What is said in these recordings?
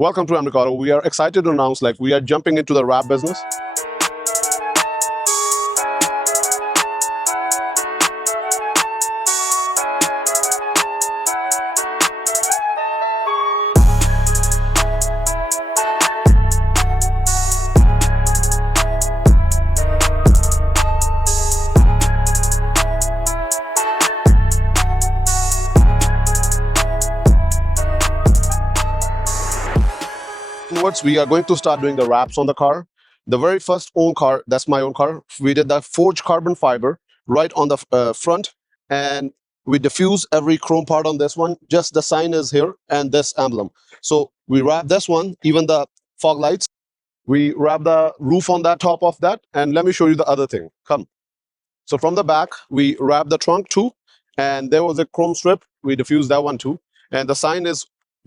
Welcome to Amricado. We are excited to announce we are jumping into the wrap business. Onwards, we are going to start doing the wraps on the car. The very first own car, that's my own car, we did that forged carbon fiber right on the front, and we diffuse every chrome part on this one. Just the sign is here and this emblem. So we wrap this one, even the fog lights. We wrap the roof on that top of that, and let me show you the other thing. Come. So from the back, we wrap the trunk too, and there was a chrome strip. We diffused that one too, and the sign is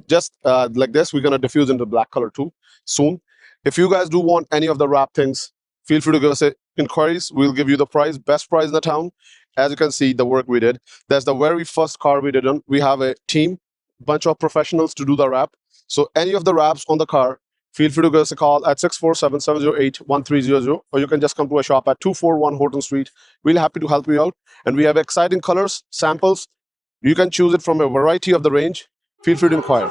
just like this. We're gonna diffuse into black color too soon. If you guys do want any of the wrap things, feel free to give us inquiries. We'll give you the price, best price in the town. As you can see, the work we did. That's the very first car we did. We have a team, bunch of professionals to do the wrap. So any of the wraps on the car, feel free to give us a call at 647-708-1300, or you can just come to our shop at 241 Horton Street. We're happy to help you out. And we have exciting colors, samples. You can choose it from a variety of the range. Feel free to inquire.